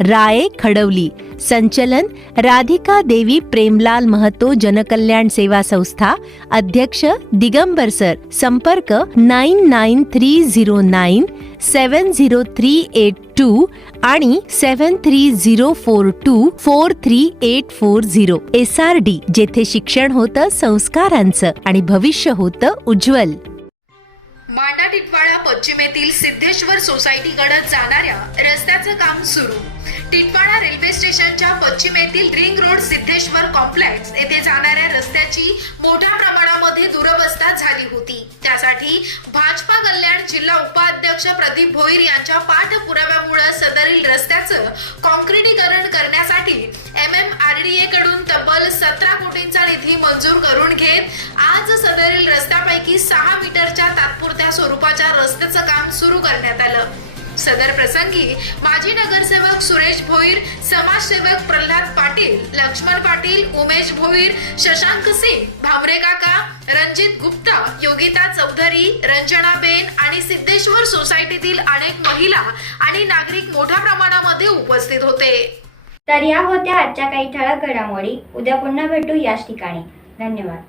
राये खडवली. संचलन राधिका देवी प्रेमलाल महतो जनकल्याण सेवा संस्था अध्यक्ष दिगंबर सर संपर्क nine nine three zero nine seven zero three eight two आणि seven three zero four two four three eight four zero. S R D जेथे शिक्षण होतं संस्कारांचं आणि भविष्य होतं उज्ज्वल. मांडा टिटवाळा पश्चिमेतील सिद्धेश्वर सोसायटीकडे जाणाऱ्या रस्त्याचं काम सुरू. टिटवाळा रेल्वे स्टेशनच्या पश्चिमेतील रिंग रोड सिद्धेश्वर कॉम्प्लेक्स येथे जाणाऱ्या रस्त्याची मोठ्या प्रमाणामध्ये दुरवस्था झाली होती. त्यासाठी भाजपा कल्याण जिल्हा उपाध्यक्ष प्रदीप भोईर यांच्या पाठपुराव्यामुळे सदरील रस्त्याचं कॉन्क्रिटीकरण करण्यासाठी M M R D A कडून तब्बल सतरा कोटींचा निधी मंजूर करून घेत आज सदरील रस्त्यापैकी सहा मीटरच्या तात्पुरत्या स्वरूपाच्या रस्त्याचं काम सुरू करण्यात आलं. सदर प्रसंगी माजी नगरसेवक सुरेश भोईर समाजसेवक प्रल्हाद पाटील लक्ष्मण पाटील उमेश भोईर शशांक सिंग भामरे काका रणजित गुप्ता योगिता चौधरी रंजनाबेन आणि सिद्धेश्वर सोसायटीतील अनेक महिला आणि नागरिक मोठ्या प्रमाणामध्ये उपस्थित होते. तर या होत्या आजच्या काही ठळक घडामोडी. उद्या पुन्हा भेटू याच ठिकाणी. धन्यवाद.